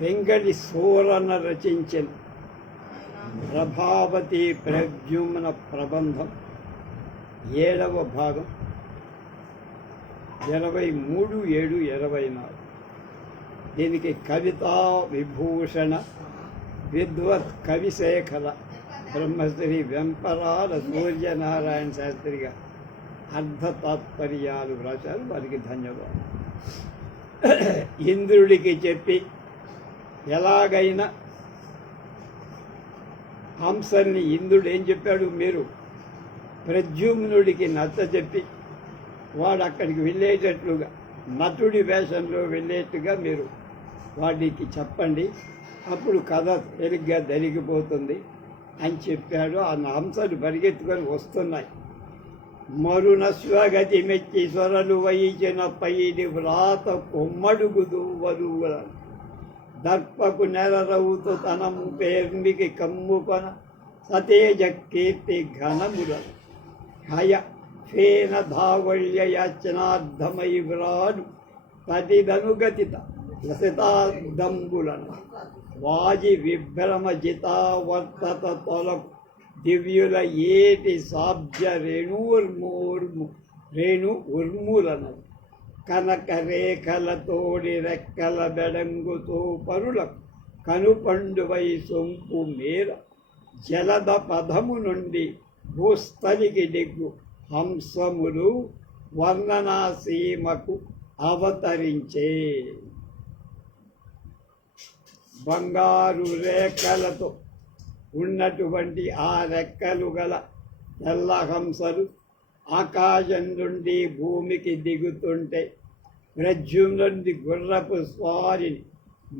వెంకటి సూరన రచించిన ప్రభావతి ప్రద్యుమ్న ప్రబంధం 7వ భాగం 23/7/24. దీనికి కవితా విభూషణ విద్వత్ కవిశేఖర బ్రహ్మశ్రీ వెంపరాల సూర్యనారాయణ శాస్త్రిగా అర్ధ తాత్పర్యాలు వ్రాశారు. వారికి ధన్యవాదాలు. ఇంద్రుడికి చెప్పి ఎలాగైనా హంసల్ని ఇంద్రుడు ఏం చెప్పాడు, మీరు ప్రద్యుమ్నుడికి నచ్చ చెప్పి వాడు అక్కడికి వెళ్ళేటట్లుగా నటుడి వేషంలో వెళ్ళేట్టుగా మీరు వాడికి చెప్పండి, అప్పుడు కథ తేలిగ్గా జరిగిపోతుంది అని చెప్పాడు. ఆ హంసలు పరిగెత్తుకొని వస్తున్నాయి. మరున స్వగతి మెచ్చి స్వరలు వహించిన పైడి వ్రాత కొమ్మడుగుదు వరువుల దర్పకు నెరరవుతూ తనము పేర్మికి కమ్ముకొన సతేజ కీర్తి ఘనముల హయ ఫేన ధావళ్య యాచనార్థమై వ్రాడు తటిదనుగతిత లసితాదంబులను వాజి విభ్రమ జితావర్తత తొలకు దివ్యుల ఏటి సాబ్జ రేణు ఉర్ములను కనక రేఖలతోడి రెక్కల బెడంగుతో పరులకు కనుపండువై సొంపు మేర జలద పదము నుండి భూస్థలికి దిగ్గు హంసములు వర్ణనాసీమకు అవతరించే. బంగారు రేఖలతో ఉన్నటువంటి ఆ రెక్కలు గల తెల్ల హంసలు ఆకాశం నుండి భూమికి దిగుతుంటే ప్రద్యుమ్నుడి గుర్రపు స్వారిని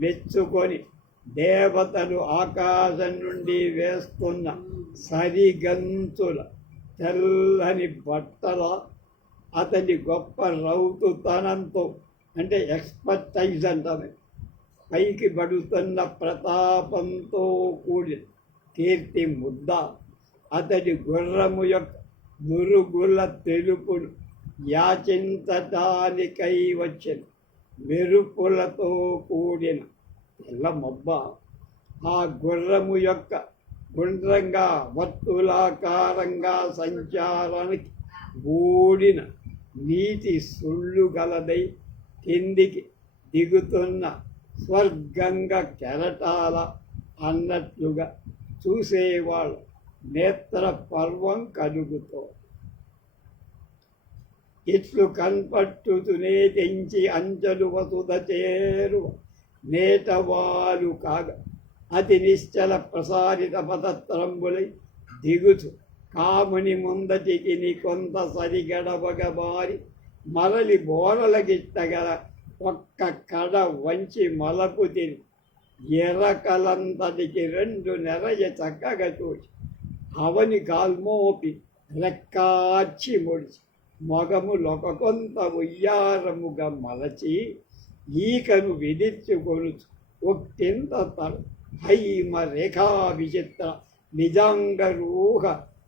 మెచ్చుకొని దేవతలు ఆకాశం నుండి వేస్తున్న సరిగంతుల తెల్లని బట్టల అతని గొప్ప రౌతుతనంతో, అంటే ఎక్స్పర్టైజ్ అంటారు, పైకి పడుతున్న ప్రతాపంతో కూడిన కీర్తి ముద్ద అతడి గుర్రము యొక్క నురుగుల తెలుపును యాచించటానికై వచ్చిన మెరుపులతో కూడిన తెల్ల మొబ్బ ఆ గుర్రము యొక్క గుండ్రంగా వర్తులాకారంగా సంచారానికి ఊడిన నీటి సుళ్ళు గలదై కిందికి దిగుతున్న స్వర్గంగ కెరటాల అన్నట్లుగా చూసేవాళ్ళు నేత్ర పర్వం కలుగుతో ఇట్లు కన్పట్టుతునే తెంచి అంచలు వసుద చేరువ నేటవాలు కాగా అతి నిశ్చల ప్రసారిత పదత్రంబులై దిగుతు కాముని ముందటికి నీ కొంత సరిగడబగబారి మరలి బోరల గిట్టగల ఒక్క కడ వంచి మలపు తిని ఎర్రకలంతటికి 2 నెరయ చక్కగా చూసి అవని కాల్మోపి రెక్కాచి ముడిచి మొగములొక కొంత ఉయ్యారముగా మలచి ఈకను విదిర్చుకొనుచు ఒక్కింత తడు హైమ రేఖా విచిత్ర నిజాంగరూహ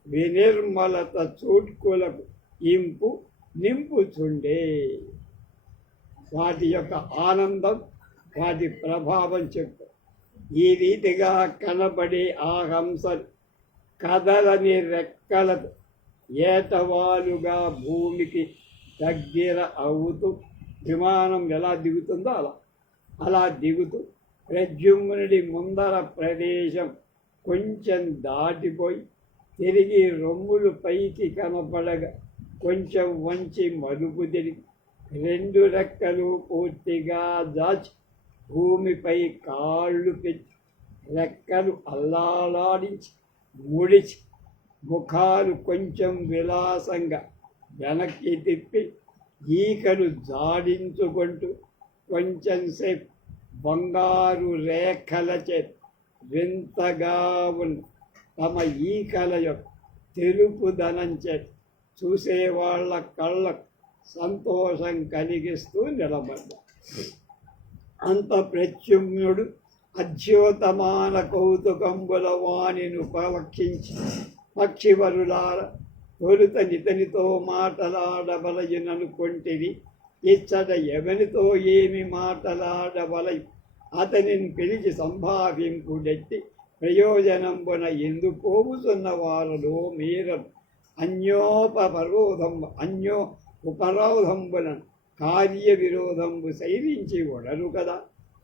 వినిర్మలత చూడ్కులకు ఇంపు నింపుచుండే. వాటి యొక్క ఆనందం, వాటి ప్రభావం చెప్పు. ఈ రీతిగా కనబడే ఆ హంసలు కదలని రెక్కలతో ఏటవాలుగా భూమికి దగ్గర అవుతూ విమానం ఎలా దిగుతుందో అలా దిగుతూ ప్రద్యుమ్నుడి ముందర ప్రదేశం కొంచెం దాటిపోయి తిరిగి రొమ్ములు పైకి కనపడగా కొంచెం వంచి మలుపు తిరిగి 2 రెక్కలు పూర్తిగా దాచి భూమిపై కాళ్ళు పెట్టి రెక్కలు అల్లాడించి ముడిచి ముఖాలు కొంచెం విలాసంగా వెనక్కి తిప్పి ఈకలు జాడించుకుంటూ కొంచెంసేపు బంగారు రేఖల చేత వింతగా ఉన్న తమ ఈకల యొక్క తెలుపుదనం చేత చూసేవాళ్ల కళ్ళకు సంతోషం కలిగిస్తూ నిలబడ్డా. అంత ప్రత్యుమ్నుడు అద్యోతమాన కౌతుకంబుల వాణిను పవక్షించి పక్షివరులార తొలుత నితనితో మాటలాడబలయుననుకొంటివి, ఇచ్చట ఎవనితో ఏమి మాటలాడబలయు అతనిని పిలిచి సంభావింపుడెట్టి ప్రయోజనంబున ఎందు పోవుతున్న వారిలో మీరు అన్యో ఉపరోధంబున కార్య విరోధంబు సైరించి ఉడరు కదా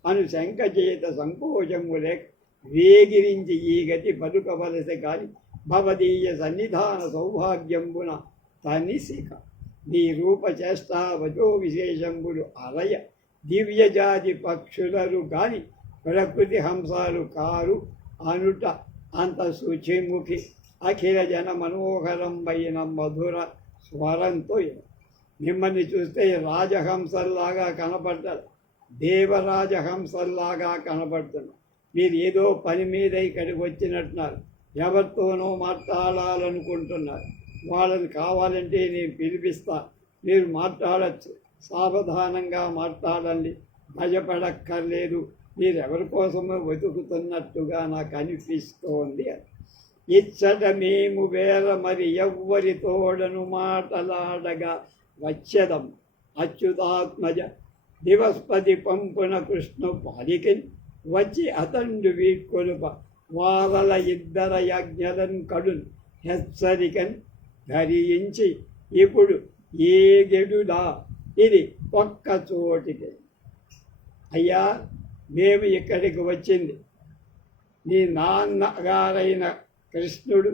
అను శంక చేత సంకోచములే వేగిరించి ఈ గతి పలుకవలసి కాని భవదీయ సన్నిధాన సౌభాగ్యంబున తనిసిక నీ రూప చేష్టా వచో విశేషంబులు అరయ దివ్యజాతి పక్షులరు గాని ప్రకృతి హంసాలు కారు అనుట అంత శుచిముఖి అఖిల జన మనోహరంబైన మధుర స్వరంతో మిమ్మల్ని చూస్తే రాజహంసల్లాగా కనపడతారు, దేవరాజహంసల్లాగా కనపడుతున్నారు. మీరు ఏదో పని మీద ఇక్కడికి వచ్చినట్టున్నారు, ఎవరితోనో మాట్లాడాలనుకుంటున్నారు. వాళ్ళని కావాలంటే నేను పిలిపిస్తా, మీరు మాట్లాడచ్చు, సావధానంగా మాట్లాడండి, భయపడక్కర్లేదు, మీరు ఎవరి కోసమో వెతుకుతున్నట్టుగా నాకు అనిపిస్తోంది. ఇచ్చట మేము వేర మరి ఎవ్వరి తోడను మాటలాడగా వచ్చదం అచ్యుతాత్మజ దివస్పతి పంపున కృష్ణు పాలికని వచ్చి అతండు వీడ్కొలుప వారల ఇద్దర యజ్ఞలను కడును హెచ్చరికని ధరించి ఇప్పుడు ఏ గెడుదా ఇది ఒక్క చోటికి. అయ్యా, మేము ఇక్కడికి వచ్చింది నీ నాన్నగారైన కృష్ణుడు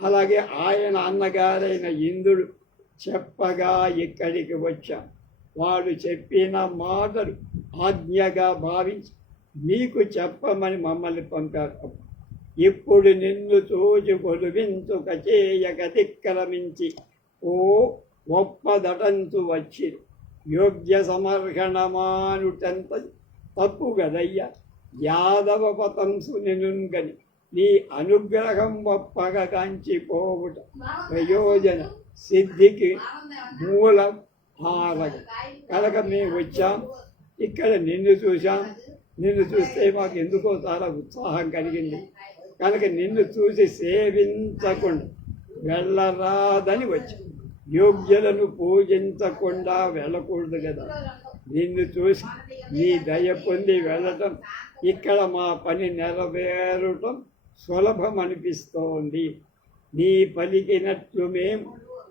అలాగే ఆయన అన్నగారైన ఇంద్రుడు చెప్పగా ఇక్కడికి వచ్చాం. వాడు చెప్పిన మాటలు ఆజ్ఞగా భావించి మీకు చెప్పమని మమ్మల్ని పంపారు. ఇప్పుడు నిన్ను చూచి కొలువించుక చేయక తిక్రమించి ఓ ఒప్పదటంచు వచ్చి యోగ్య సమర్హణమానుటంత తప్పు గదయ్య యాదవ పతంసు నినుగని నీ అనుగ్రహం ఒప్పగ కాంచిపోవుట ప్రయోజన సిద్ధికి మూలం ఆరగ కనుక మేము వచ్చాం, ఇక్కడ నిన్ను చూశాం. నిన్ను చూస్తే మాకు ఎందుకో చాలా ఉత్సాహం కలిగింది. కనుక నిన్ను చూసి సేవించకుండా వెళ్ళరాదని వచ్చి యోగ్యులను పూజించకుండా వెళ్ళకూడదు కదా. నిన్ను చూసి నీ దయ పొంది వెళ్ళటం, ఇక్కడ మా పని నెరవేరటం సులభం అనిపిస్తోంది. నీ పలికినట్లు మేము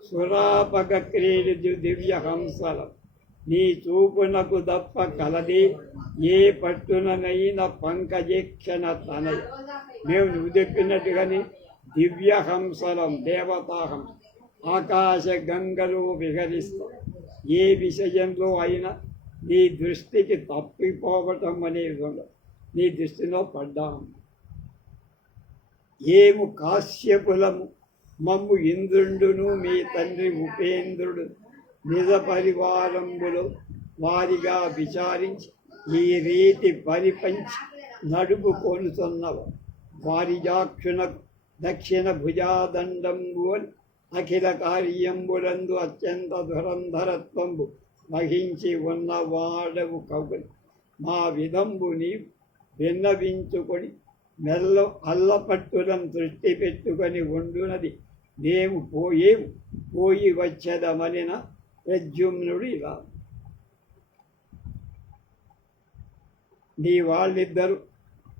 సురాపక క్రీడిజు దివ్య హంసలం నీ చూపునకు దప్ప కలది ఏ పట్టుననైన పంకజేక్షణ తనయ. మేము నువ్వు చెప్పినట్టుగానే దివ్య హంసలం దేవతాహం ఆకాశ గంగలో విహరిస్తాం. ఏ విషయంలో అయినా నీ దృష్టికి తప్పిపోవటం అనేది ఉండదు. నీ దృష్టిలో పడ్డాము. ఏము కాశ్యపులము మమ్ము ఇంద్రుండును మీ తండ్రి ఉపేంద్రుడు నిజ పరివారంబులో వారిగా విచారించి ఈ రీతి పరిపంచి నడుపు కొనుతున్నవ వారిజాక్షునకు దక్షిణ భుజాదండంబు అఖిల కార్యంబులందు అత్యంత ధురంధరత్వంబు వహించి ఉన్నవాడవు కవులు మా విధంబు నీవు విన్నవించుకొని మెల్ల అల్లపట్టులను దృష్టి పెట్టుకొని ఉండునది మేము పోయి వచ్చేదమనిన ప్రద్యుమ్నుడు ఇలా. నీ వాళ్ళిద్దరూ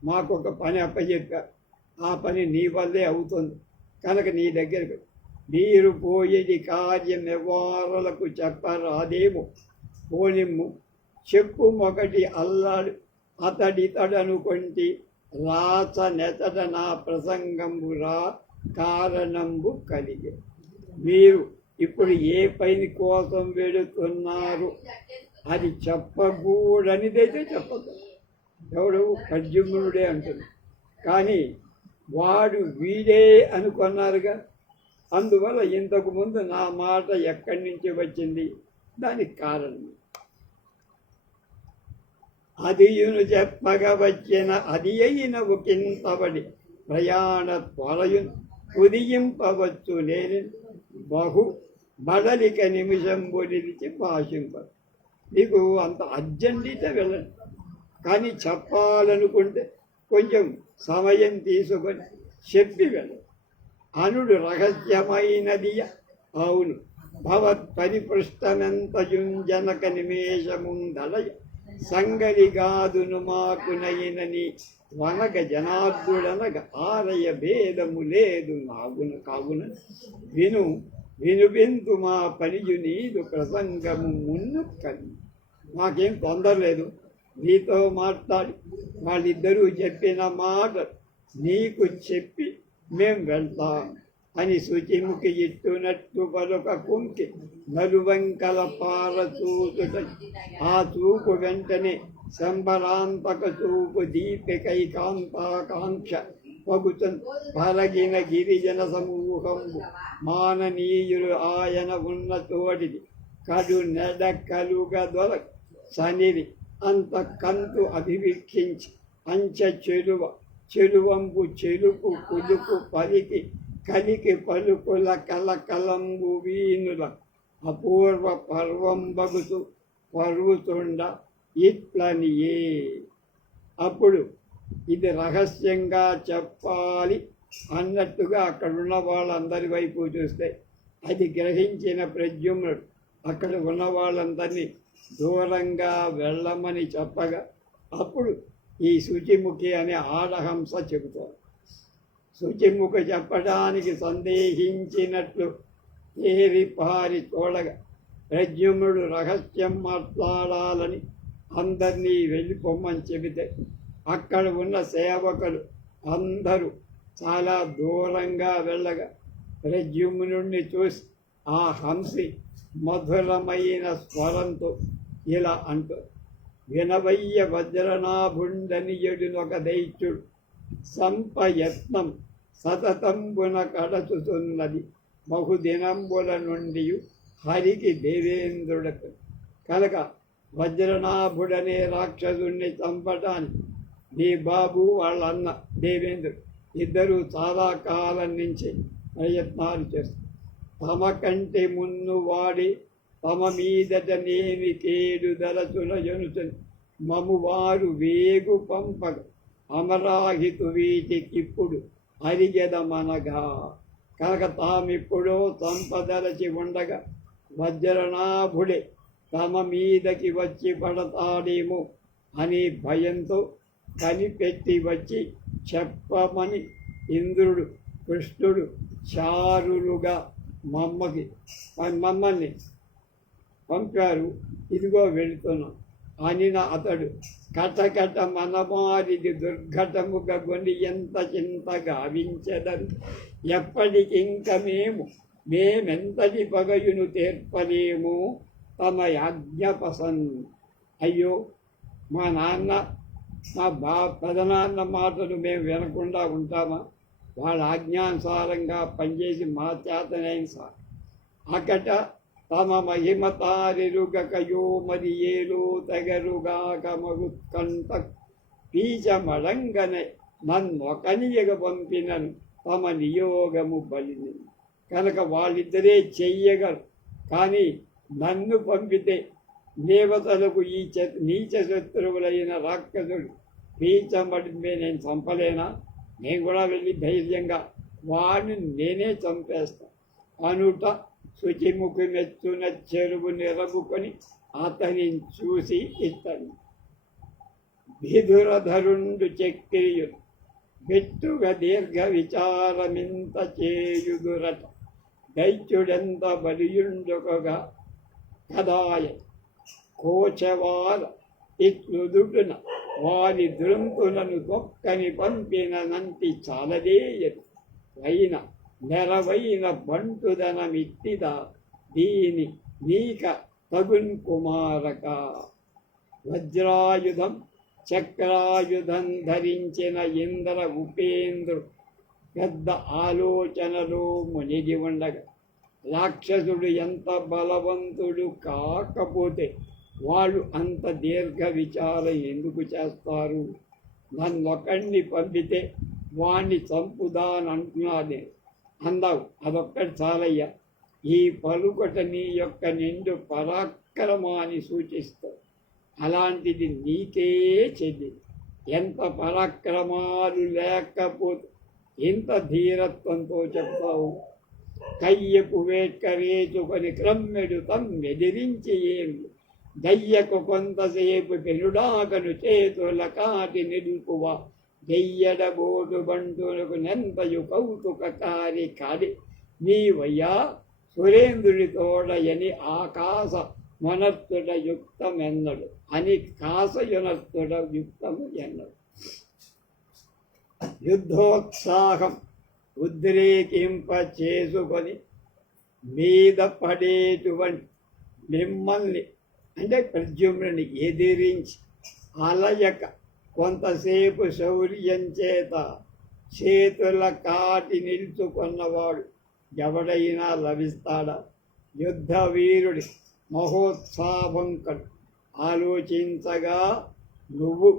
మాకొక పని అప్పచెప్పారు, ఆ పని నీ వల్లే అవుతుంది కనుక నీ దగ్గరకు మీరు పోయేది కార్యం ఎవ్వారలకు చెప్పరాదేమో. పోనిమ్ము చెప్పు మొకటి అల్లాడు అతడితడనుకొంటి రాచ నెతట నా ప్రసంగంబురా కారణంబు కలిగే. మీరు ఇప్పుడు ఏ పని కోసం వెళుతున్నారు అది చెప్పకూడనిదైతే చెప్పదు. ఎవడు ప్రద్యుమ్నుడే అంటుంది, కానీ వాడు వీడే అనుకున్నారుగా. అందువల్ల ఇంతకు ముందు నా మాట ఎక్కడి నుంచి వచ్చింది, దానికి కారణం. అదియును చెప్పగా వచ్చిన అది అయిన ఒకంతబడి ప్రయాణ త్వరయును ఉదయింపవచ్చు నేను బహు బడలిక నిమిషంబు నిలిచి భాషింప. నీకు అంత అర్జెంటీతో వెళ్ళండి, కానీ చెప్పాలనుకుంటే కొంచెం సమయం తీసుకొని చెప్పి వెళ్ళండి. అనుడు రహస్యమైనది అవును భవత్ పరిపృష్టమెంతయుంజనక నిమేషముందలయ సంగలిగాదును మాకునయినని వనగ జనార్దుడనగ ఆరయ భేదము లేదు నాగున కావున విను వినుబిందు మా పనియు నీదు ప్రసంగము మున్ను కని. మాకేం తొందర లేదు, నీతో మాట్లాడి వాళ్ళిద్దరూ చెప్పిన మాట నీకు చెప్పి మేం వెళ్తాం అని శుచిముఖి ఇట్టునట్టు పలుక కుంకి నలువంకల పార చూచుట. ఆ చూపు వెంటనే సంబరాంతక చూపు దీపికైకాంతాకాంక్ష పగుచన్ పలగిన గిరిజన సమూహంబు మాననీయులు ఆయన ఉన్న తోడిది కడు నెడ కలుగ దొర సనిరి అంత కంతు అభివీక్షించి అంచ చెలువంబు చెలుపు కులుపు పలికి కలికి పలుకుల కలకలంబు వీనుల అపూర్వ పర్వంబగుతు పర్వుతుండ ఇట్లనియే. అప్పుడు ఇది రహస్యంగా చెప్పాలి అన్నట్టుగా అక్కడున్న వాళ్ళందరి వైపు చూస్తే అది గ్రహించిన ప్రద్యుమ్నుడు అక్కడ ఉన్న వాళ్ళందరినీ దూరంగా వెళ్ళమని చెప్పగా అప్పుడు ఈ శుచిముఖి అనే ఆడహంస చెబుతారు. శుచిముఖి చెప్పడానికి సందేహించినట్లు తేరిపారి చూడగా ప్రద్యుమ్నుడు రహస్యం మాట్లాడాలని అందరినీ వెళ్ళిపోమ్మని చెబితే అక్కడ ఉన్న సేవకులు అందరూ చాలా దూరంగా వెళ్ళగా ప్రద్యుమ్నుడిని చూసి ఆ హంసి మధురమైన స్వరంతో ఇలా అంటూ వినవయ్య వజ్రనాభుండనియుడినొక దైత్యుడు సంపయత్నం సతతంబున కడచుతున్నది బహుదినంబుల నుండి హరికి దేవేంద్రుడకు కనుక వజ్రనాభుడనే రాక్షసుణ్ణి చంపటానికి నీ బాబు వాళ్ళ అన్న దేవేంద్రుడు ఇద్దరూ చాలా కాలం నుంచి ప్రయత్నాలు చేస్తారు. తమ కంటే మున్ను వాడి తమ మీదట నేమి కేడు దరచుల జనుచని మము వారు వేగు పంపగ అమరాహితు వీటికిప్పుడు అరిగెదమనగా కనుక తామిప్పుడో సంపదలచి ఉండగా వజ్రనాభుడే తమ మీదకి వచ్చి పడతాడేమో అని భయంతో కనిపెట్టి వచ్చి చెప్పమని ఇంద్రుడు కృష్ణుడు చారులుగా మమ్మల్ని పంపారు. ఇదిగో వెళుతున్నాం అనిన అతడు కటకట మనమారిది దుర్ఘటముగా కొని ఎంత చింత గావించెదరు. ఎప్పటికింక మేమెంతటి పగయును తీర్పలేము తమ యాజ్ఞపసన్. అయ్యో మా నాన్న మా పెదనాన్న మాటలు మేము వినకుండా ఉంటామా? వాళ్ళ ఆజ్ఞానుసారంగా పనిచేసి మా చేతనైన సార్ అకట తమ మహిమ తారెరుగకయో మరి ఏలో తెగరుగాక మగుత్కంఠ పీచమడంగనే నన్నొకనియగ పంపినను తమ నియోగము బలిని. కనుక వాళ్ళిద్దరే చెయ్యగలరు, కానీ నన్ను పంపితే దేవతలకు ఈ నీచ శత్రువులైన రాక్షసుడు పీచమడితే నేను చంపలేనా? నేను కూడా వెళ్ళి ధైర్యంగా వాడిని నేనే చంపేస్తా అనుట శుచిముఖి మెచ్చున చెరువు నిరబుకొని అతని చూసి ఇతను విధురధరుండు చక్రియుడు వెట్టుగా దీర్ఘ విచారమింత చేయుదురట. దైత్యుడెంత బలియుండొకగా కదాయ కోచవాల ఇట్లుదుడున వారి దృంతులను తొక్కని పంపిన నంటి చాలదేయదు వైన నెరవైన బంటుదనమిట్టిదా దీని నీక తగున్ కుమారక. వజ్రాయుధం చక్రాయుధం ధరించిన ఇంద్ర ఉపేంద్రుడు పెద్ద ఆలోచనలో మునిగి ఉండగా రాక్షసుడు ఎంత బలవంతుడు కాకపోతే వాళ్ళు అంత దీర్ఘ విచారం ఎందుకు చేస్తారు? నన్నొకడిని పంపితే వాణ్ణి చంపుదానంటున్నాదే అందావు, అదొక్కటి చాలయ్యా. ఈ పలుకట నీ యొక్క నిండు పరాక్రమాన్ని సూచిస్తావు. అలాంటిది నీకే చెంది ఎంత పరాక్రమాలు లేకపోతే ఎంత ధీరత్వంతో చెప్తావు? కయ్యపు వేట్కరేచుకొని క్రమ్మెడు తమ్మెదిరించి ఏమి దయ్యకు కొంతసేపు పెనుడాకను చేతుల కాటి నిలుపువ దెయ్యడబోదు బంటునకు నెంతయు కౌతుకకారి కాడి నీవయ్యా సురేంద్రుడి తోడయని ఆకాశ మనత్తుడ యుక్తమెన్నడు అని కాసయునత్తుడ యుక్తము ఎన్నడు. యుద్ధోత్సాహం ఉద్రేకింప చేసుకొని మీద పడేటువంటి మిమ్మల్ని అంటే ప్రద్యుమ్నుని ఎదిరించి అలయక కొంతసేపు శౌర్యం చేత చేతుల కాటి నిలుచుకున్నవాడు ఎవడైనా లభిస్తాడా? యుద్ధ వీరుడి మహోత్సాహంకడు ఆలోచించగా నువ్వు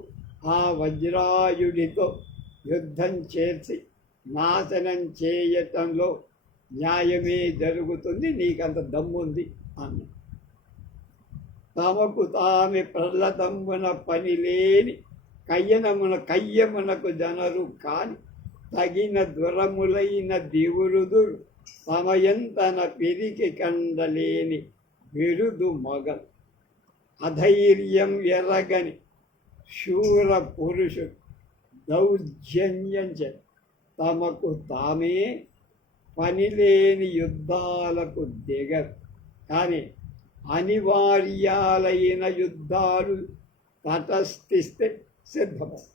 ఆ వజ్రాయుడితో యుద్ధం చేసి నాశనం చేయటంలో న్యాయమే జరుగుతుంది, నీకంత దమ్ముంది అన్న. తమకు తామె ప్రహ్లదమ్మున పని లేని కయ్యమునకు జనరు కాని తగిన దురములైన దివురుదురు సమయంతన పిరికి కండలేని విరుదు మగలు. అధైర్యం ఎరగని శూర పురుషుడు దౌర్జన్యం తమకు తామే పనిలేని యుద్ధాలకు దిగరు, కానీ అనివార్యాలైన యుద్ధాలు తటస్థిస్తే సిద్ధపడతారు.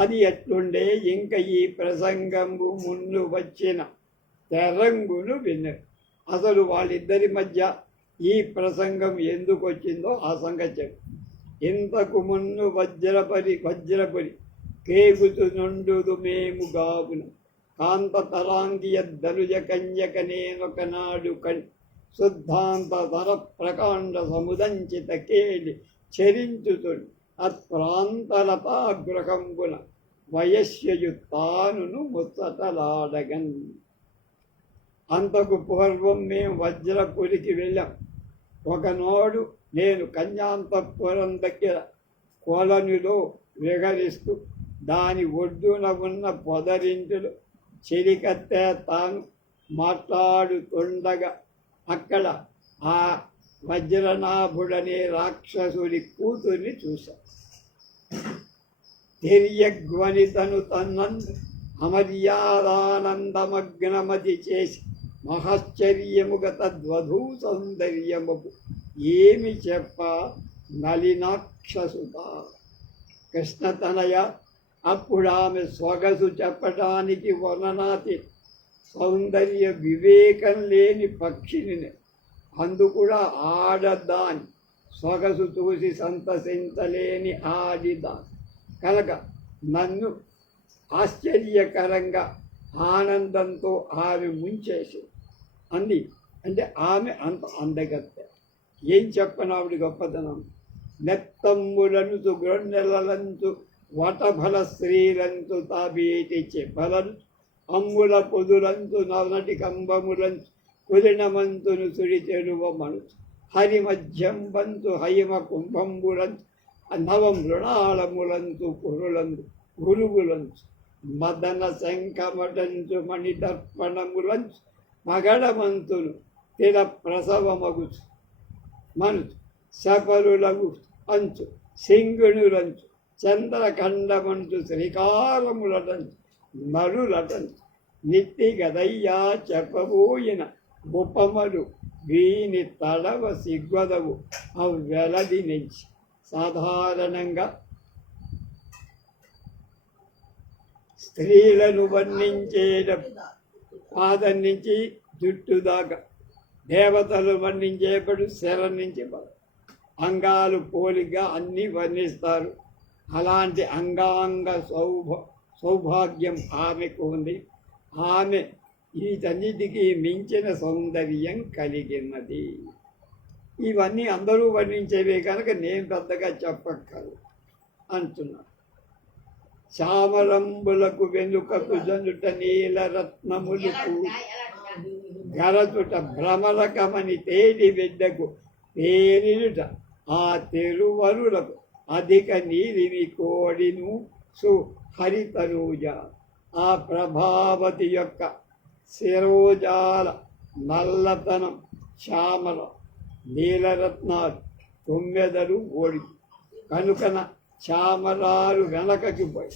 అది ఎట్లుండే ఇంక ఈ ప్రసంగము మున్ను వచ్చిన తెరంగును విన్నారు. అసలు వాళ్ళిద్దరి మధ్య ఈ ప్రసంగం ఎందుకు వచ్చిందో ఆ సంగతి చెప్పు. ఇంతకు మున్ను వజ్రపురి కేగుతు నుండుదు మేము గావును కాంత తరాంగియ దరుజ కన్యక నేనొకనాడు కణ్ శుద్ధాంత తర ప్రకాండ సముదంచిత కేలి చరించుతుడు అత్ప్రాంతలతాగృహంబున వయస్యయుత్తాను ముచ్చటలాడగన్. అంతకు పూర్వం మేము వజ్రపురికి వెళ్ళాం. ఒకనాడు నేను కన్యాంతపురం దగ్గర కొలనులో విహరిస్తూ దాని ఒడ్డున ఉన్న పొదరింటిలో చెలికత్తె తాను మాట్లాడుతుండగా అక్కడ ఆ వజ్రనాభుడనే రాక్షసుడి కూతుర్ని చూశాను. తిర్యగ్వనితను తన్నందు అమర్యాదానందమగ్నమతి చేసి మహాశ్చర్యముగ తద్వధూ సౌందర్యముకు ఏమి చెప్ప నలినాక్షసుత. కృష్ణతనయ అప్పుడు ఆమె సొగసు చెప్పటానికి వర్ణనాతి సౌందర్య వివేకం లేని పక్షిని, అందుకూడా ఆడదాని సొగసు చూసి సంతసించలేని ఆడిదాని కనుక నన్ను ఆశ్చర్యకరంగా ఆనందంతో ఆమె ముంచేసి అంది. అంటే ఆమె అంత అందగత్తె. ఏం చెప్పను ఆవిడ గొప్పతనం. నెత్తమ్ములంచు గ్రొన్నెలంచు వటఫల స్త్రీలంచు తాబేటి చెప్పలను అమ్ముల పొదులంచు నలనటి కంబములంచు కులినమంతును సుడి చెడువ మనసు హరిమధ్యం బంతు హైమ కుంభంబులంచు నవ మృణాళములంచు కురులంచు గురుగులంచు మదన శంఖమటంచు మణిదర్పణములంచు మగడమంతులు తిల ప్రసవమగుచు మనుచు సపరులగు అంచు సింగుణులంచు చంద్రఖండమంచు శ్రీకారములటంచు నరులటంచు నిత్తి గదయ్యా చెప్పబోయిన ఉపమలు వీని తడవ సిగ్వదవు అవ్వెలది నుంచి. సాధారణంగా స్త్రీలను వర్ణించేటప్పుడు పాదం నుంచి జుట్టు దాకా, దేవతలు వర్ణించేటప్పుడు శరం నుంచి అంగాలు పోలిగా అన్నీ వర్ణిస్తారు. అలాంటి అంగాంగ సౌభాగ్యం ఆమెకు ఉంది. ఆమె వీటన్నిటికీ మించిన సౌందర్యం కలిగినది. ఇవన్నీ అందరూ వర్ణించేవే కనుక నేను పెద్దగా చెప్పక్కర్లేదు అంటున్నాను. శ్యామలంబులకు వెనుకకు జనుట నీలరత్నములు గరచుట భ్రమరకమని తేలి బిడ్డకు పేరిట ఆ తెరువరులకు అధిక నీలిని కోడిను సుహరితనూజ. ఆ ప్రభావతి యొక్క శిరోజాల నల్లతనం శ్యామల నీలరత్నాలు తొమ్మెదలు ఓడి కనుకన చామరాలు వెనకకి పోయి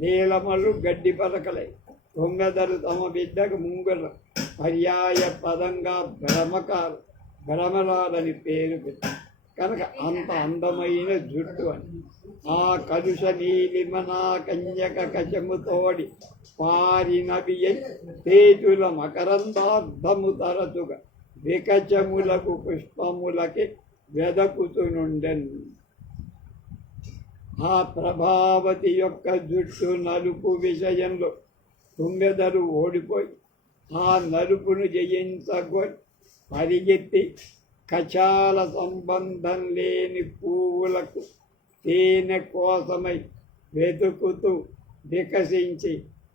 నీలమలు గడ్డి పరకలై తొమ్మెదలు తమ బిడ్డకు ముంగుల పర్యాయ పదంగా భ్రమరాలని పేరు పెట్టారు కనుక అంత అందమైన జుట్టు అని ఆ కలుష నీలిమనా కన్యక కచముతోడి పారినవియై తేజుల మకరందార్థము తరచుగా వికచములకు పుష్పములకి వెదకుతునుండెన్. ఆ ప్రభావతి యొక్క జుట్టు నలుపు విషయంలో తుమ్మెదలు ఓడిపోయి ఆ నలుపును జయించగొని పరిగెత్తి కచాల సంబంధం లేని పువ్వులకు తేనె కోసమై వెతుకుతూ వికసించి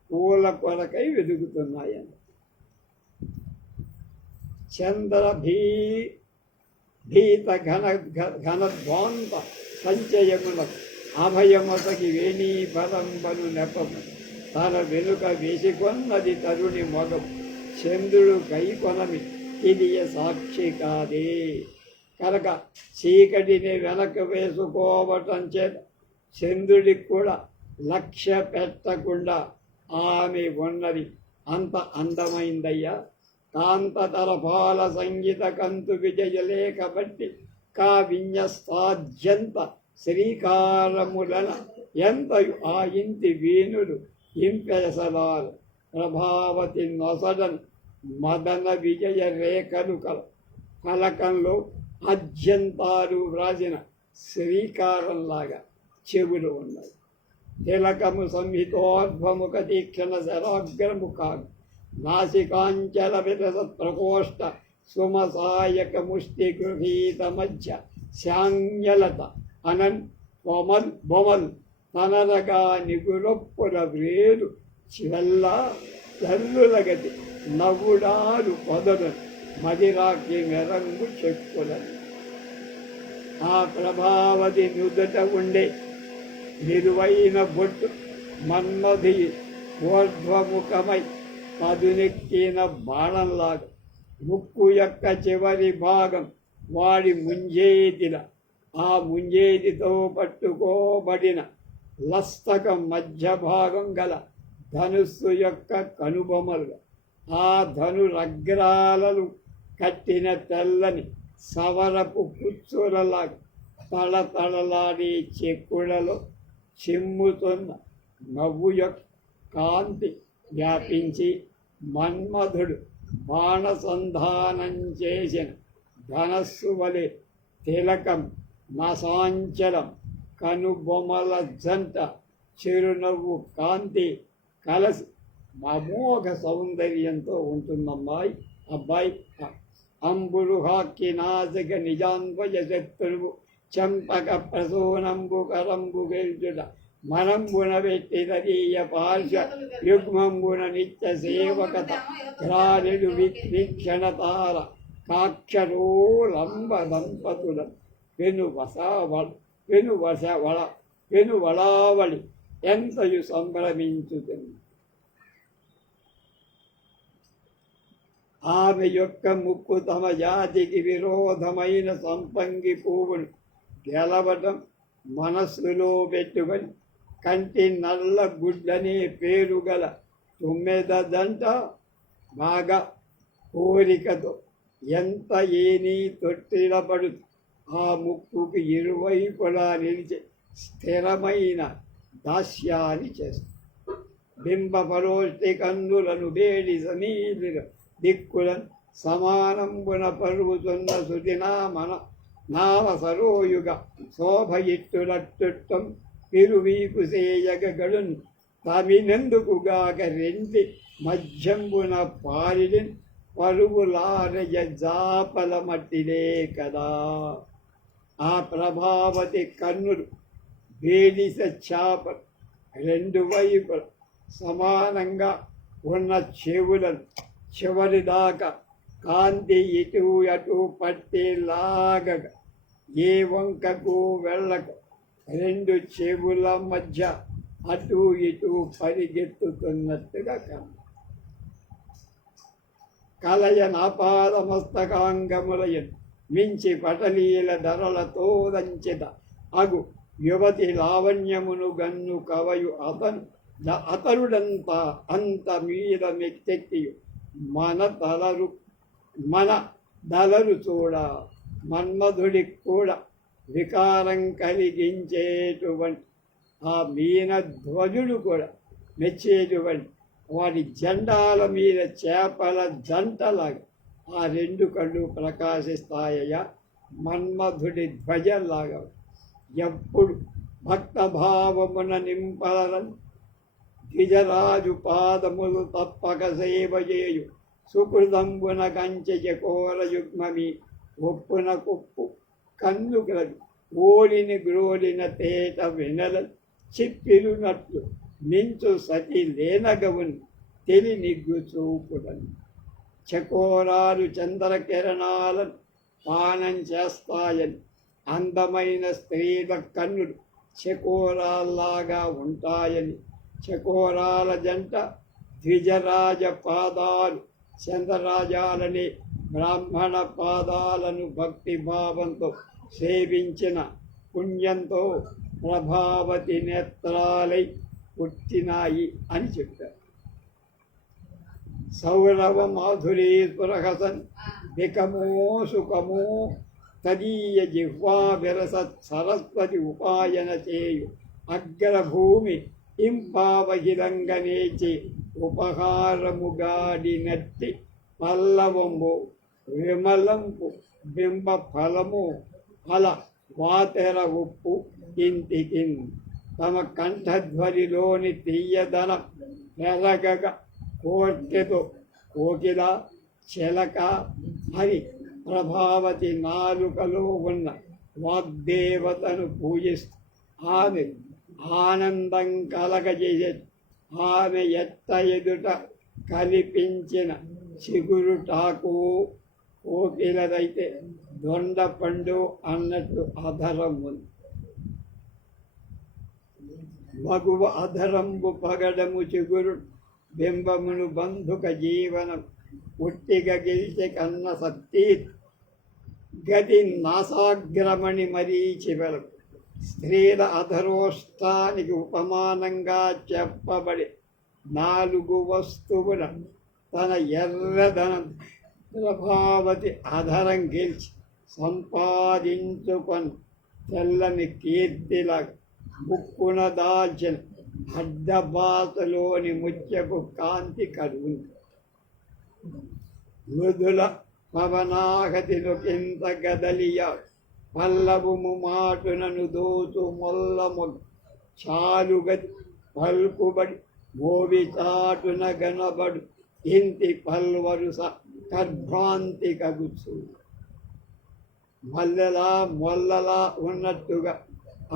పూల కొరకై వెతుకుతున్నాయని. చంద్ర భీత ఘనధ్వాంత సంచయములకు అభయమొసగి వేణీపరంబను నెపము తన వెనుక వేసికొన్నది తరుణి మొగం చంద్రుడు కైకొనమి ఇది సాక్షి కాదే. కనుక చీకటిని వెనక వేసుకోవటం చేత చంద్రుడికి కూడా లక్ష్య పెట్టకుండా ఆమె ఉన్నది అంత అందమైందయ్యా. కాంతతరపాల సంగీత కంతు విజయలేఖ బట్టి కావిన్యస్తాద్యంత శ్రీకారములన ఎంతయు ఆ ఇంటి వీణులు ఇంపెసలాలు ప్రభావతి నొసడన్ మదన విజయ రేఖలు ఫలకంలో అద్యంతాలు వ్రాసిన శ్రీకారంలాగా చెవులు ఉన్నాయి. తిలకము సంహితోద్భముఖ తీక్షణ శరాగ్రముఖాలు నాసికాంచల విరస ప్రకోష్ట సుమసాయక ముష్టి గృహీత మధ్య శాంగ్యలత అనన్ బొమల్ తనరగా నిగురొప్పుల వ్రేలు చివల్ల తల్లులగతి నవ్వుడాలు పొదలను మదిరాకి మెరంగు చెక్కులను. ఆ ప్రభావతి నుదుట ఉండే నిరువైన బొట్టు మన్మధి ఊర్ధ్వముఖమై పదునెక్కిన బాణంలాగా ముక్కు యొక్క చివరి భాగం వాడి ముంజేతిల ఆ ముంజేతితో పట్టుకోబడిన లస్తకం మధ్య భాగం గల ధనుస్సు యొక్క కనుబొమలుగా ఆ ధనురగ్రాలను కట్టిన తెల్లని సవరపు కుచ్చులలాగా తళతళలాడే చెక్కులలో చిమ్ముతున్న నవ్వు యొక్క కాంతి వ్యాపించి మన్మధుడు బాణసంధానం చేసిన ధనస్సు వలె తిలకం నసాంచలం కనుబొమల జంట చిరునవ్వు కాంతి కలసి అమోఘ సౌందర్యంతో ఉంటుందమ్మాయి అబ్బాయి. అంబులు హాక్కి నాసిక నిజాన్వయ శత్రువు చంపక ప్రసూనంబు కరంబు గెల్చుట మనంబున పెట్టిదీయ పార్శ్వ యుగ్మంబున నిత్య సేవకత గ్రానిడు వీక్షణతార కాక్షరోలంబ దంపతుల పెనువళావళి ఎంతయు సంభ్రమించుతుంది. ఆమె యొక్క ముక్కు తమ జాతికి విరోధమైన సంపంగి పువ్వును గెలవటం మనస్సులో పెట్టుకొని కంటి నల్ల గుడ్డనే పేరు గల తుమ్మెదంట బాగా కోరికతో ఎంత ఏనీ తొట్టిలపడు ఆ ముక్కుకు ఇరువైపులా నిలిచి స్థిరమైన దాస్యాన్ని చేస్తుంది. బింబపరోష్టి కందులను వేడి సమీలిన దిక్కులను సమానంబున పరుగుతున్న సుదినామన నావ సరోయుగ శోభ ఇట్టులట్టుట్టం పిరువీపు సేయగడున్ తమినెందుకుగాక రెంటి మధ్యంబున పారిడిన్ పరుగులారయ జాపల మట్టిలే కదా. ఆ ప్రభావతి కన్నులు వేడిస చాప రెండు వైపుల సమానంగా ఉన్న చెవులను చివరిదాకా కాంతి ఇటు అటు పట్టి లాగగా ఏ వంకకు వెళ్ళక రెండు చెవుల మధ్య అటు ఇటు పరిగెత్తుతున్నట్టుగా కన్ను కలయ నాపాదమస్తకాంగములయన్ మించి పటలీల ధరలతో దంచిత అగు యువతి లావణ్యమును గన్ను కవయు అతనుడంతా అంత మీద మెక్కెక్కియు మన దళరు చూడ మన్మధుడి కూడా వికారం కలిగించేటువంటి ఆ మీనధ్వజుడు కూడా మెచ్చేటువంటి వాడి జెండాల మీద చేపల జంటలాగా ఆ రెండు కళ్ళు ప్రకాశిస్తాయా మన్మధుడి ధ్వజంలాగా. ఎప్పుడు భక్తభావమున నింపలను ద్విజరాజు పాదములు తప్పక సేవ చేయు సుకృతంబున కంచె చకోర యుగ్మమి ఒప్పున కుప్పు కన్నుకలది ఓడిని గ్రోలిన తేట వినల చిప్పిరునట్లు మించు సతి లేనగవుని తెలి నిగ్గు చూపుడని. చకోరాలు చంద్రకిరణాలను పానం చేస్తాయని అందమైన స్త్రీల కన్నులు చకోరాల్లాగా ఉంటాయని చకోరాల జంట ద్విజరాజ పాదాలు చంద్రరాజాలని బ్రాహ్మణ పాదాలను భక్తిభావంతో సేవించిన పుణ్యంతో ప్రభావతి నేత్రాలై పుట్టినాయి అని చెప్పారు. సౌరవ మాధురీ పురహసన్ వికమో సుఖమో తదీయ జిహ్వా విరసత్ సరస్వతి ఉపాయన చేయు అగ్రభూమి ఇంపావహిరంగనేచి ఉపహారముగాడినట్టి పల్లవంబు విమలంపు బింబ ఫలము అల వాతెర ఉప్పు ఇంటికిన్ తమ కంఠధ్వరిలోని తీయదన పెరగగ కోర్కెతో కోకిల చెలక హరి ప్రభావతి నాలుకలో ఉన్న వాగ్దేవతను పూజిస్తూ ఆమె ఆనందం కలగజేసే ఆమె ఎత్త ఎదుట కల్పించిన చిగురుటాకు కోకిలదైతే దొండపండు అన్నట్టు అధరం ఉంది. మగువ అధరంబు పగడము చిగురు బింబమును బంధుక జీవనం ఉట్టిగా గెలిచే కన్న సత్తి గది నాసాగ్రమణి మరీచి వెలకు స్త్రీల అధరోష్టానికి ఉపమానంగా చెప్పబడి 4 వస్తువుల తన ఎర్రదనం ప్రభావతి అధరం గెలిచి సంపాదించుకొని తెల్లని కీర్తిలాగా ముక్కున దాల్చిన అడ్డబాతలోని ముత్యపు కాంతి కడుగుంది. మృదుల పవనాగతిలో కింద గదలియా పల్లవుము మాటునను దోచు మొల్లములు చాలుగది పల్కుబడి మోవి చాటున గనబడు ఇంటి పల్వరుస కర్భ్రాంతి కగుచు మల్లెలా మొల్లలా ఉన్నట్టుగా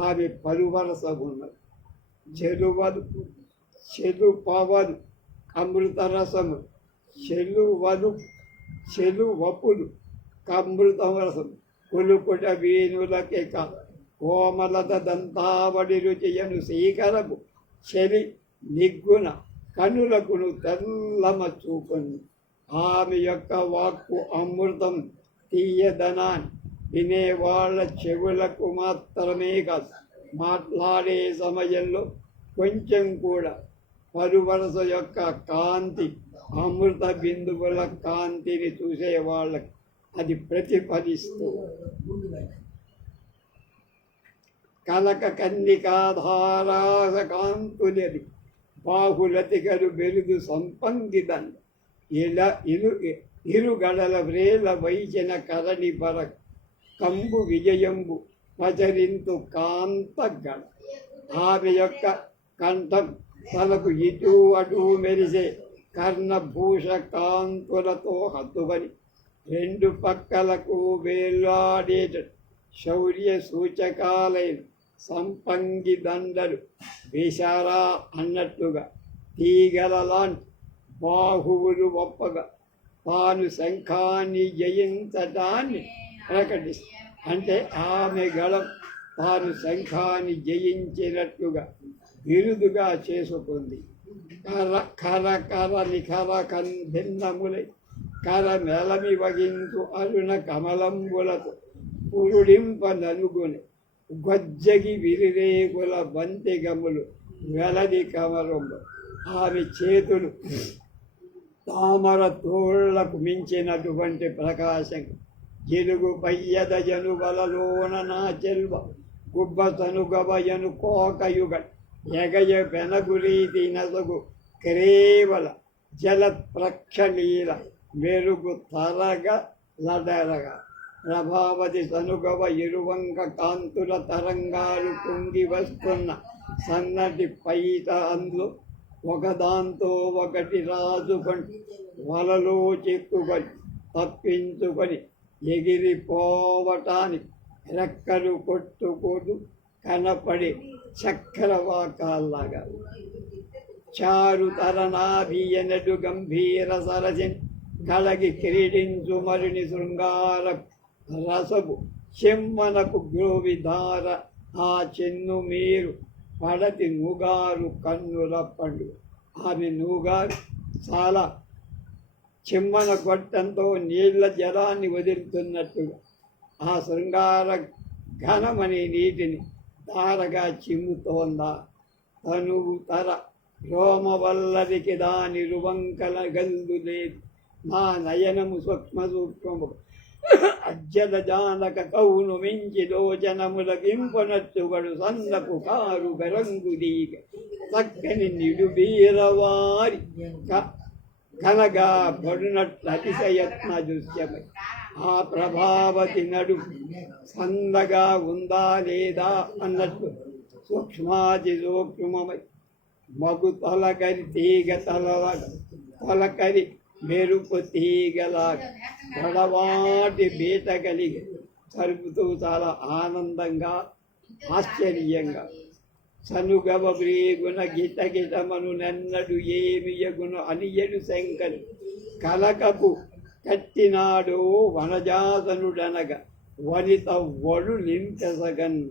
ఆమె పలువరస ఉన్నది. చెలువదు చెలుపవదు అమృతరసము చెలువపులు కమృతరసం కులుకుట వీణులకెక కోమలత దంతావడి రుచియను సీకరపు చెలి నిగ్గున కనులకును తెల్లమ చూపును. ఆమె యొక్క వాక్కు అమృతం తీయదనాన్ని వినేవాళ్ల చెవులకు మాత్రమే కాదు, మాట్లాడే సమయంలో కొంచెం కూడా పరువరస యొక్క కాంతి అమృత బిందువుల కాంతిని చూసే వాళ్ళకి అది ప్రతిఫలిస్తూ కనక కన్నికాధారాస కాంతులది బాహులతికలు బెరుదు సంపంగిదన్ ఇలా ఇరుగడల వ్రేల వైచిన కరణి పర కంబు విజయంబు పచరింతు కాంతగడ. ఆమె యొక్క కంఠం తనకు ఇటు అటు మెరిసే కర్ణభూష కాంతులతో హద్దుబడి 2 పక్కలకు వేలాడేట శౌర్య సూచకాలైన సంపంగి దండలు వేశారా అన్నట్టుగా తీగలలాంటి బాహువులు ఒప్పగా తాను శంఖాన్ని జయించటాన్ని ప్రకటిస్తుంది. అంటే ఆమె గళం తాను శంఖాన్ని జయించినట్టుగా బిరుదుగా చేసుకుంది. కర కర కర నిఖర భిన్నములై కరమెలమి వగించు అరుణ కమలంబులతో పురుడింప నలుగుని గొజ్జగి విరిరేగుల బంతిగములు వెలది కమలంబు. ఆమె చేతులు తామర తోళ్లకు మించినటువంటి ప్రకాశం. జిలుగు పయ్యద జను బలలోన నా చెల్వ గుబ్బ తనుగవయను కోకయుగ ఎగయ పెనగురీతి నసగు కేవల జల ప్రక్షలీల మెరుగు తరగ లడరగా ప్రభావతి తనుగవ ఇరువంక కాంతుల తరంగాలు పొంగి వస్తున్న సన్నటి పైట అందు ఒకదాంతో ఒకటి రాజుకొని వలలో చిక్కుకొని తప్పించుకొని ఎగిరిపోవటానికి రెక్కలు కొట్టుకోదు కనపడి చక్రవాకాల్లాగా చారు తరణాభియనడు గంభీర సరసిన్ కళగి క్రీడించు మరిని శృంగార రసపు చెమ్మనకు గ్రోవిధార ఆ చెన్ను మీరు పడతి నూగారు కన్నుల పండు. ఆమె నూగారు చాలా చెమ్మన గొట్టంతో నీళ్ల జలాన్ని వదులుతున్నట్టుగా ఆ శృంగార ఘనమని నీటిని ధారగా చిమ్ముతోందా. తనువు తర రోమవల్లరికి దాని రువంకల గల్లు లేదు. నా నయనము సూక్ష్మ సూక్ష్మము అజ్జల జానక కౌను మించి లోచనముల గింపనచ్చుగడు సన్నపు కారు గరంగు దీగ చక్కని నిడుబీరవారి కనగా పడునట్లు అతిశయత్న దృశ్యమై ఆ ప్రభావతి నడు సందగా ఉందా లేదా అన్నట్లు సూక్ష్మాతి సూక్ష్మమై మగు తొలకరి తీగ తొలకరి మెరుపు తీగలాగా పొడవాటి బీట కలిగి సరుపుతూ చాలా ఆనందంగా ఆశ్చర్యంగా సనుగవ బ్రీగున గిట గిటమను నెన్నడు ఏమియగును అనియడు శంకరు కలకపు కట్టినాడు వనజాతనుడనగా వనిత వడు నింపెసగన్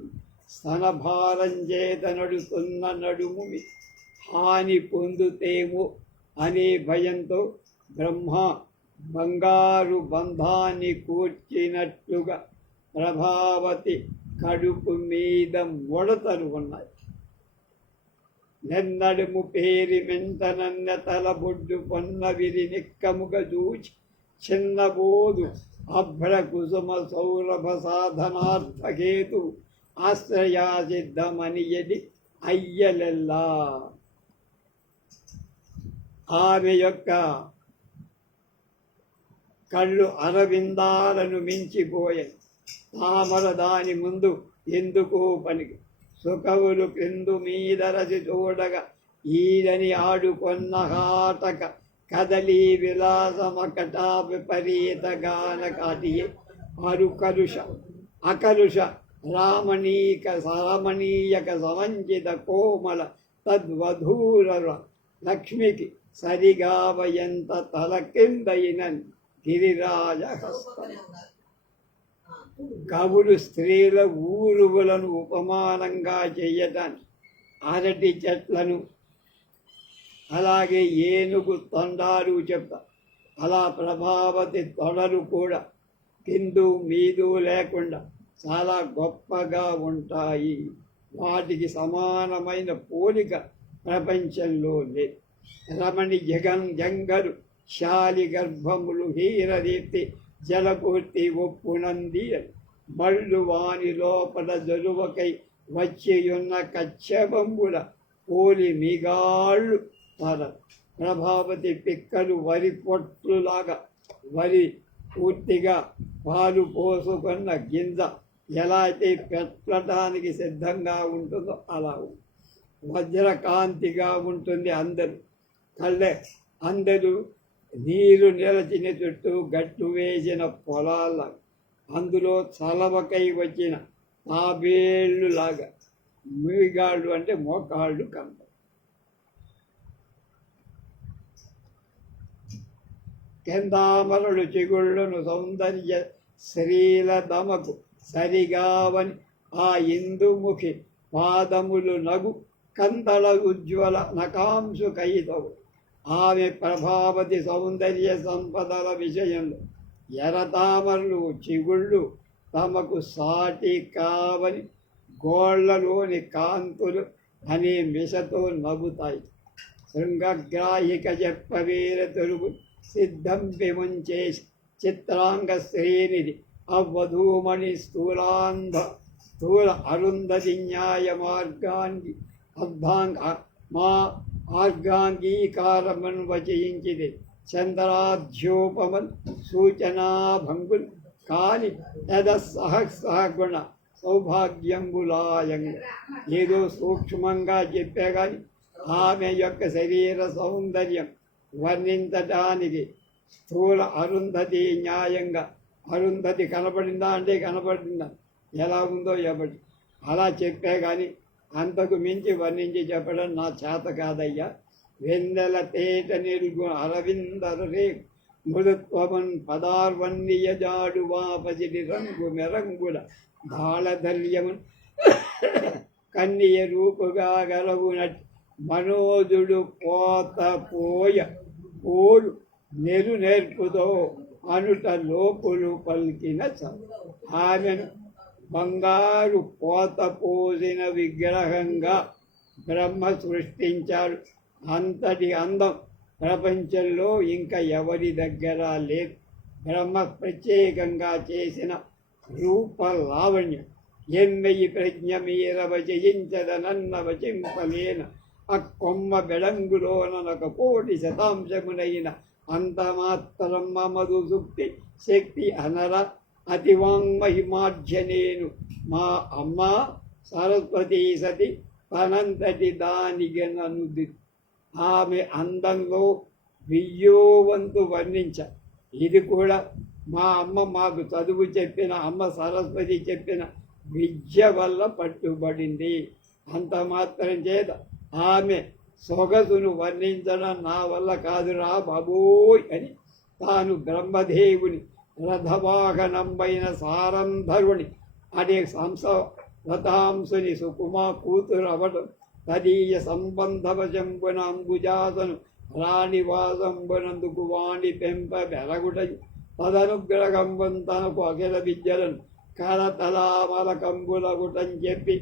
స్తనభారం చేత నడుతున్న నడుముమి హాని పొందుతేమో అనే భయంతో బ్రహ్మ బంగారు బంధాన్ని కూర్చినట్లుగా ప్రభావతి కడుపు మీద ముడతలు ఉన్నాయి. నెన్నడుము పేరి మెంతనన్న తలబొడ్డు పొన్న విరి నిక్కముగా చూచి చిన్నబోదు అభ్ర కుసుమ సౌరభ సాధనార్థకేతు ఆశ్రయా సిద్ధమనియది అయ్యలెల్లా. ఆమె యొక్క కళ్ళు అరవిందాలను మించిపోయాయి. తామర దాని ముందు ఎందుకో పనికి సుఖవులు క్రిందు మీదరసి చూడగా ఈడని ఆడుకొన్న హాటక కదలి విలాసమకటా విపరీత గాన కాటియే అరుకలుష అకలుష రామణీక సరమణీయక సమంచిత కోమల తద్వధూర లక్ష్మికి సరిగావయంత తల కిందయినన్ గిరిరాజ హస్తం. కవులు స్త్రీల ఊరువులను ఉపమానంగా చేయటానికి అరటి చెట్లను అలాగే ఏనుగు తొండాలు చెప్తారు. అలా ప్రభావతి తొడలు కూడా కిందు మీదు లేకుండా చాలా గొప్పగా ఉంటాయి. వాటికి సమానమైన పోలిక ప్రపంచంలో లేదు. రమణి జంగరు శాలి గర్భములు హీరదీప్తి జలపూర్తి ఒప్పునంది మళ్ళు వాని లోపల జలువకై వచ్చియున్న కచ్చబంబుల పోలి మిగాళ్ళు తర. ప్రభావతి పిక్కలు వరి పొట్లులాగా వరి పూర్తిగా పాలు పోసుకున్న గింజ ఎలా అయితే పెట్టడానికి సిద్ధంగా ఉంటుందో అలా వజ్రకాంతిగా ఉంటుంది. అందరూ నీరు నిలచిన చుట్టూ గట్టు వేసిన పొలాల అందులో చలవకై వచ్చిన తాబేళ్ళులాగా మీగాళ్ళు అంటే మోకాళ్ళు కంప. కెందామరుడు చిగుళ్ళను సౌందర్య శ్రీల దమకు సరిగావని ఆ ఇందుముఖి పాదములు నగు కందళ ఉజ్వల నకాంశు కైతవు ఆమె ప్రభావతి సౌందర్య సంపదల విషయంలో ఎర్రతామరలు చిగుళ్ళు తమకు సాటి కావని గోళ్లలోని కాంతులు అనే మిషతో నవ్వుతాయి. శృంగగ్రాహిక చెప్పవీర తొలుగు సిద్ధం విముంచేసి చిత్రాంగ శ్రేణిది అవ్వధూమణి స్థూల అరుంధతి న్యాయ మార్గాంగి మా ఆర్గాంగీకారమన్ వచయించిది చంద్రాధ్యోపమన్ సూచనాభంగుల్ కాని యదసహగుణ సౌభాగ్యంబులాయంగా. ఏదో సూక్ష్మంగా చెప్పే కానీ ఆమె యొక్క శరీర సౌందర్యం వర్ణించటానికి స్థూల అరుంధతి న్యాయంగా అరుంధతి కనపడిందా అంటే కనపడిందా, ఎలా ఉందో చెప్పండి, అలా చెప్పే కానీ అంతకు మించి వర్ణించి చెప్పడం నా చేత కాదయ్యా. వెన్నెల తేట నిల్గు అరవిందరే మృదుత్వమన్ పదార్వన్నియజాడు వాపసిడి రంగు మెరంగుల బాళధల్యమున్ కన్నియ రూపుగా గలవునట్ మనోజుడు పోత పోయ పోలు నెరు నేర్పుతో అనుట లోపులు పలికిన ఆమెను బంగారు పోత పోసిన విగ్రహంగా బ్రహ్మ సృష్టించాడు. అంతటి అందం ప్రపంచంలో ఇంకా ఎవరి దగ్గర లేదు. బ్రహ్మ ప్రత్యేకంగా చేసిన రూప లావణ్యం ఎన్నయి ప్రజ్ఞ మీరవ జయించదనన్న వచింపలేన అక్కొమ్మ బెడంగులోనొక కోటి శతాంశమునైన అంతమాత్రం మమదు సుక్తి శక్తి అనర అతివాంగ్మహిమాఢ్యనేను మా అమ్మ సరస్వతీ సతి తనంతటి దానికి నన్ను ఆమె అందంలో వియ్యోవంతు వర్ణించ. ఇది కూడా మా అమ్మ మాకు చదువు చెప్పిన అమ్మ సరస్వతి చెప్పిన విద్య వల్ల పట్టుబడింది. అంత మాత్రం చేత ఆమె సొగసును వర్ణించడం నా వల్ల కాదురా బాబోయ్ అని తాను బ్రహ్మదేవుని రథవాహనంబైన సారంధరుని అనే రథాంశుని సుకుమా కూతురు అవడం తదీయ సంబంధవశంబున అంబుజాసను రాణివాసంబునందుకు వాణి పెంప బెరగుట తదనుగ్రహంబం తనకు అఖిల విద్యలను కరతలామలకంబులగుటం చెప్పి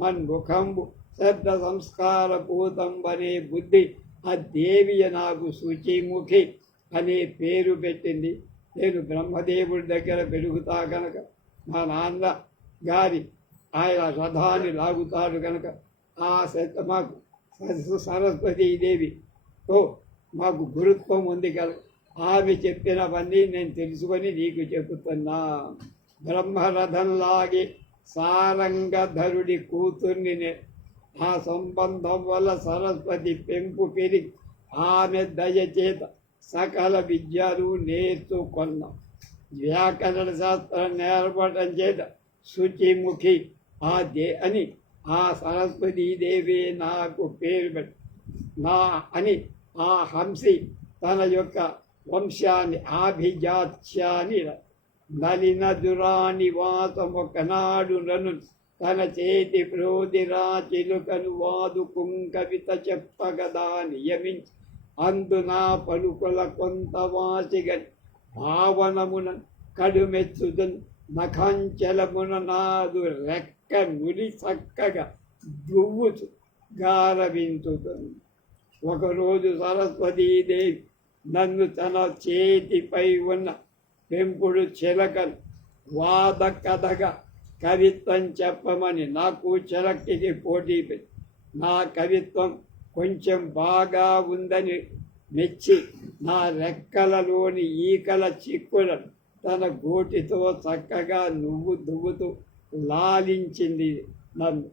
మన్ముఖంబు శబ్ద సంస్కార పూతంబనే బుద్ధి ఆ దేవియ నాకు శుచిముఖి అనే పేరు పెట్టింది. నేను బ్రహ్మదేవుడి దగ్గర పెరుగుతా కనుక మా నాన్న గారి ఆయన రథాన్ని లాగుతాడు కనుక ఆ మాకు సరస్వతీదేవితో మాకు గురుత్వం ఉంది కనుక ఆమె చెప్పినవన్నీ నేను తెలుసుకొని నీకు చెబుతున్నా. బ్రహ్మరథంలాగే సారంగధరుడి కూతుర్ని ఆ సంబంధం వల్ల సరస్వతి పెంపు పెరిగి ఆమె దయచేత సకల విద్యలు నేర్చుకున్నాం. వ్యాకరణ శాస్త్రం నేర్పడం చేత శుచిముఖి అని ఆ సరస్వతీదేవి నాకు పేరు పెట్టి అని ఆ హంసి తన యొక్క వంశాన్ని ఆభిజాత్యాన్ని నలిన దురానివాసమొకనాడు నన్ను తన చేతి ప్రోదిరా చిలుకను వాదుకుం కవిత చెప్పగదా నియమించి అందునా పలుకుల కొంత వాసిగని భావనమున కడుమెచ్చుదన్ నఖాంచలమున నాదు రెక్క నులి చక్కగా దువ్వుచు గారవించుతుంది. ఒకరోజు సరస్వతీదేవి నన్ను తన చేతిపై ఉన్న పెంపుడు చిలకను వాద కథగా కవిత్వం చెప్పమని నాకు చిలక్కి పోటీ పెట్టి నా కవిత్వం కొంచెం బాగా ఉందని మెచ్చి నా రెక్కలలోని ఈకల చిక్కులను తన గోటితో చక్కగా దువ్వుతూ లాలించింది నన్ను.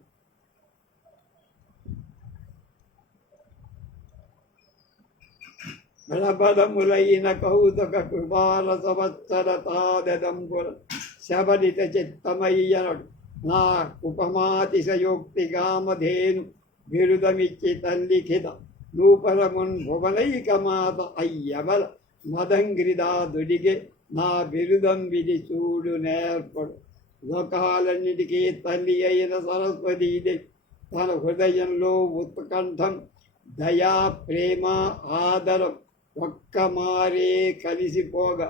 బలబలములైన కౌతుక కృపాల సంవత్సర తాదంబుల శబరిత చిత్తమయ్యనడు నా ఉపమాతిశయోక్తి కామధేను బిరుదమిచ్చి తల్లిఖిత నూపరమున్ భువనైకమాత అయ్యబల మదంగ్రిదాదుడిగే నా బిరుదం విధి చూడు నేర్పడు. లోకాలన్నిటికీ తల్లి అయిన సరస్వతీదేవి తన హృదయంలో ఉత్కంఠం దయా ప్రేమ ఆదరం ఒక్క మారే కలిసిపోగా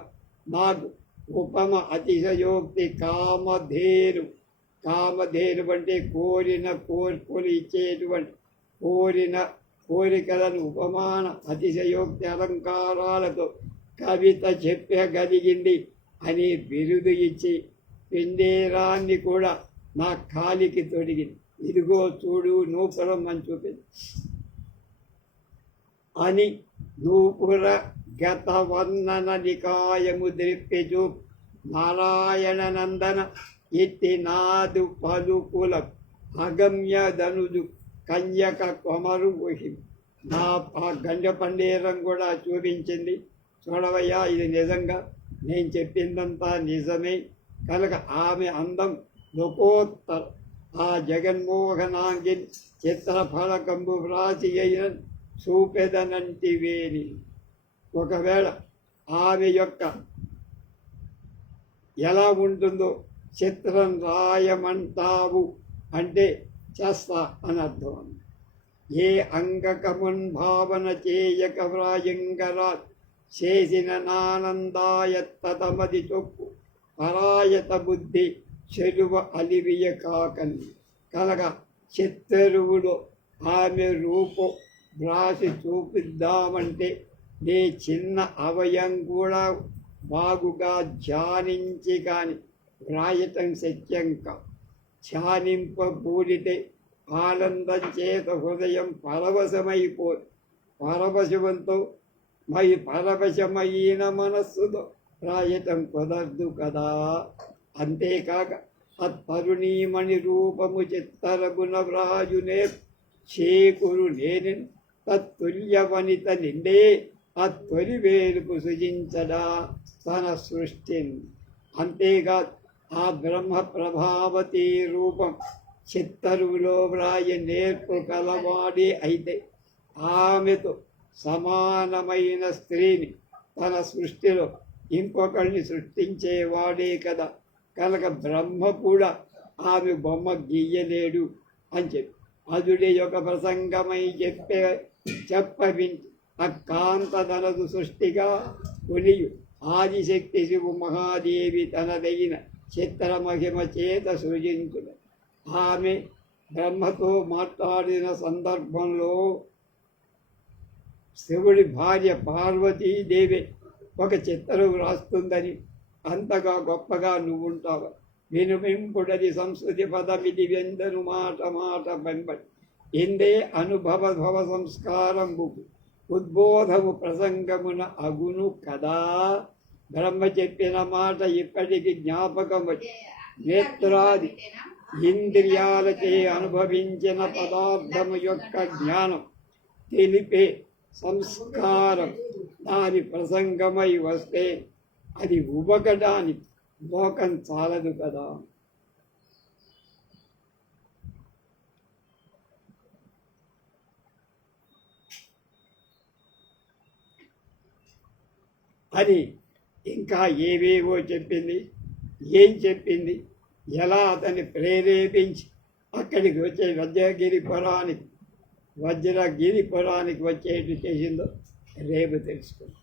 నాకు ఉపమ అతిశయోక్తి కామధేను. కామధేను అంటే కోరిన కోర్పులు ఇచ్చేటువంటి కోరికలను ఉపమాన అతిశయోక్తి అలంకారాలతో కవిత చెప్పగలిగింది అని బిరుదు ఇచ్చి పిండేరాన్ని కూడా నా కాలికి తొడిగింది. ఇదిగో చూడు నూపురం అని చూపింది అని నూపుర గత వర్ణన నికాయము ద్రిప్పెచు నారాయణ నందన ఎత్తి నాదు పలుకుల అగమ్య ధనుడు కన్యక కొమరు ఊహి నా ఆ గంజ పండేరం కూడా చూపించింది. చూడవయ్యా, ఇది నిజంగా నేను చెప్పిందంతా నిజమే కనుక ఆమె అందం లోకోత్తర. ఆ జగన్మోహనాంగి చిత్రఫలకంబు వ్రాసి అయిన చూపెదనంటివేని. ఒకవేళ ఆమె యొక్క ఎలా ఉంటుందో చిత్రం రాయమంటావు అంటే చేస్తా అని అర్థం. ఏ అంగకమున్ భావన చేయక వ్రాయంగరా చేసిన నానందాయత్తమది చొప్పు పరాయత బుద్ధి చెరువ అలివియ కాకని. కనుక చిత్తరువులో ఆమె రూపం వ్రాసి చూపిద్దామంటే నీ చిన్న అవయం కూడా బాగుగా ధ్యానించి కాని వ్రాయటం శక్యం కాదు. ధ్యానింపబూడితే ఆనందం చేత హృదయం పరవశమంతో పరవశమైన మనస్సుతో రాయటం కుదరదు కదా. అంతేకాక తరుణీమణి రూపము చిత్తరగుణ వ్రాజునే చేకురు నేను తత్తుల్య వనిత నిండే తొలి వేలుపు సృజించడా తన సృష్టిని. అంతేకాదు ఆ బ్రహ్మ ప్రభావతి రూపం చిత్తరువులో వ్రాయ నేర్పు కలవాడే అయితే ఆమెతో సమానమైన స్త్రీని తన సృష్టిలో ఇంకొకరిని సృష్టించేవాడే కదా. కనుక బ్రహ్మ కూడా ఆమె బొమ్మ గీయలేడు అని చెప్పి అదుడి యొక్క ప్రసంగమై చెప్పవించి అక్కాంతనదు సృష్టిగా కొనియు ఆదిశక్తి శివు మహాదేవి తనదైన చిత్రమహిమ చేత సృజించును. ఆమె బ్రహ్మతో మాట్లాడిన సందర్భంలో శివుడి భార్య పార్వతీదేవి ఒక చిత్రం రాస్తుందని అంతగా గొప్పగా నువ్వుంటావు. వినుమింపుడది సంస్కృతి పదమిది వెందను మాట మాట వెంబడి ఎందే అనుభవ భవ సంస్కారంబు ఉద్బోధము ప్రసంగమున అగును కదా. బ్రహ్మ చెప్పిన మాట ఇప్పటికి జ్ఞాపకం వచ్చి నేత్రాది ఇంద్రియాలచే అనుభవించిన పదార్థము యొక్క జ్ఞానం తెలిపే సంస్కారం దాని ప్రసంగమై వస్తే అది ఉబకడానికి లోకం చాలదు కదా. అని ఇంకా ఏవేవో చెప్పింది. ఏం చెప్పింది, ఎలా అతన్ని ప్రేరేపించి అక్కడికి వచ్చే వజ్రగిరిపురానికి వచ్చేట్టు చేసిందో రేపు తెలుసుకుందాం.